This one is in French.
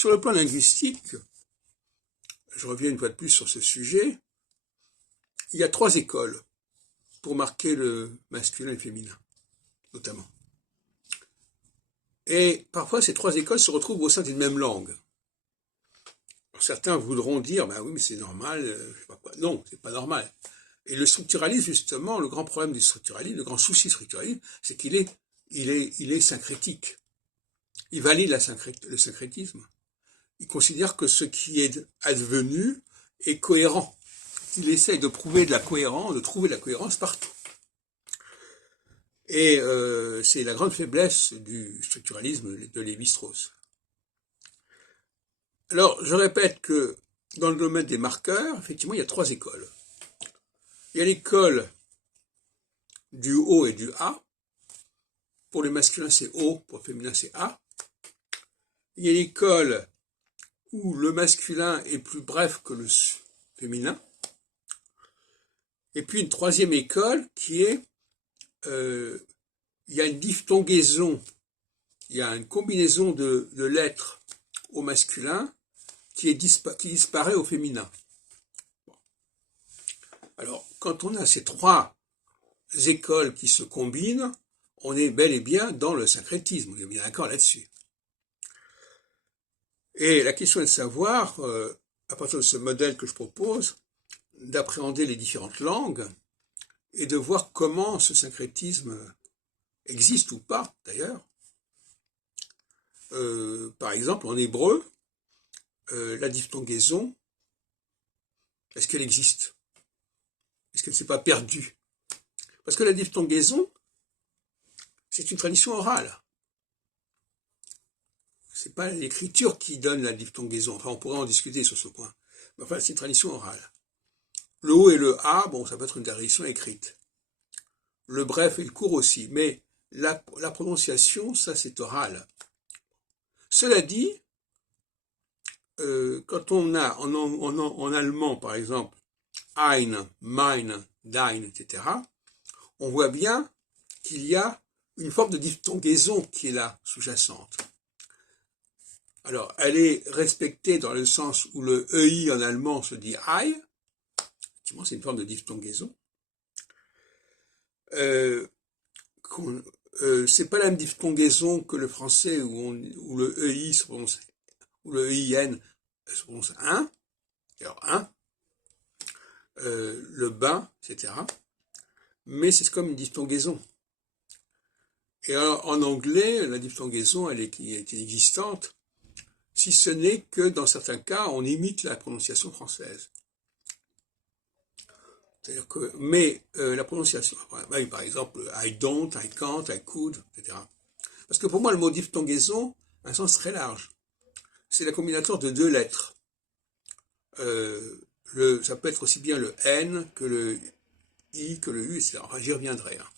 sur le plan linguistique, je reviens une fois de plus sur ce sujet, il y a 3 écoles pour marquer le masculin et le féminin, notamment. Et parfois, ces 3 écoles se retrouvent au sein d'une même langue. Alors, certains voudront dire, ben oui, mais c'est normal, je sais pas quoi. Non, c'est pas normal. Et le structuralisme, justement, le grand problème du structuralisme, le grand souci structuralisme, c'est qu'il est syncrétique. Il valide le syncrétisme. Il considère que ce qui est advenu est cohérent. Il essaye de prouver de la cohérence, de trouver de la cohérence partout. Et c'est la grande faiblesse du structuralisme de Lévi-Strauss. Alors, je répète que dans le domaine des marqueurs, effectivement, il y a 3 écoles. Il y a l'école du O et du A. Pour le masculin, c'est O, pour le féminin, c'est A. Il y a l'école où le masculin est plus bref que le féminin. Et puis une 3e école qui est, il y a une diphtongaison, il y a une combinaison de lettres au masculin qui disparaît au féminin. Bon. Alors, quand on a ces 3 écoles qui se combinent, on est bel et bien dans le syncrétisme, on est bien d'accord là-dessus. Et la question est de savoir, à partir de ce modèle que je propose, d'appréhender les différentes langues et de voir comment ce syncrétisme existe ou pas, d'ailleurs. Par exemple, en hébreu, la diphtongaison, est-ce qu'elle existe? Est-ce qu'elle ne s'est pas perdue? Parce que la diphtongaison, c'est une tradition orale. C'est pas l'écriture qui donne la diphtongaison. Enfin, on pourrait en discuter sur ce point. Mais enfin, c'est une tradition orale. Le O et le A, bon, ça peut être une tradition écrite. Le bref et le court aussi. Mais la prononciation, ça, c'est oral. Cela dit, quand on a en allemand, par exemple, ein, mein, dein, etc., on voit bien qu'il y a une forme de diphtongaison qui est là, sous-jacente. Alors, elle est respectée dans le sens où le EI en allemand se dit ei. Effectivement, c'est une forme de diphtongaison. C'est pas la même diphtongaison que le français où le EI se prononce, où le EIN se prononce un. Alors, un, le bain, etc. Mais c'est comme une diphtongaison. Et en anglais, la diphtongaison, elle est inexistante, si ce n'est que dans certains cas, on imite la prononciation française. C'est-à-dire que, mais la prononciation, par exemple, I don't, I can't, I could, etc. Parce que pour moi, le mot diphtongaison a un sens très large. C'est la combinatoire de 2 lettres. Ça peut être aussi bien le N que le I, que le U, etc. Enfin, j'y reviendrai. Hein.